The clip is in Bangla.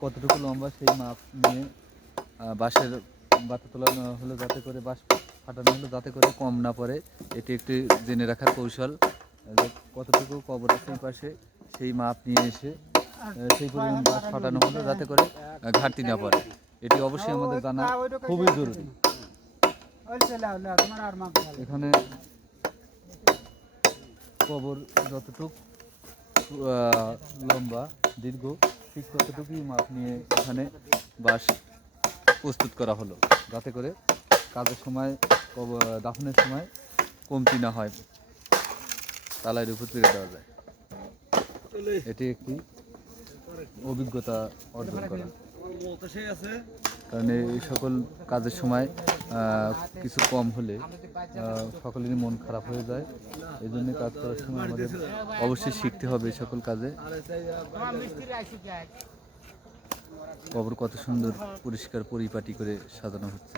কতটুকু লম্বা সেই মাপ নিয়ে বাঁশের বাতা তোলানো হলো যাতে করে বাঁশ ফাটানো হলো যাতে করে কম না পড়ে। এটি একটি জেনে রাখার কৌশল যে কতটুকু কবর আছে এই পাশে সেই মাপ নিয়ে এসে সেই পরিমাণ বাঁশ ফাটানো হলো যাতে করে ঘাটতি না পড়ে। এটি অবশ্যই আমাদের জানা খুবই জরুরি। এখানে কবর যতটুকু লম্বা দীর্ঘ ঠিক ততটুকুই মাপ নিয়ে এখানে বাঁশ প্রস্তুত করা হলো যাতে করে কাজের সময় দাফনের সময় কমতি না হয়, তালাইয়ের উপর তুলে দেওয়া যায়। এটি একটি অভিজ্ঞতা অর্জন করা, কারণ এই সকল কাজের সময় কিছু কম হলে সকলেরই মন খারাপ হয়ে যায়। এই জন্য কাজ করার সময় আমাদের অবশ্যই শিখতে হবে এই সকল কাজে। কবর কত সুন্দর পরিষ্কার পরিপাটি করে সাজানো হচ্ছে।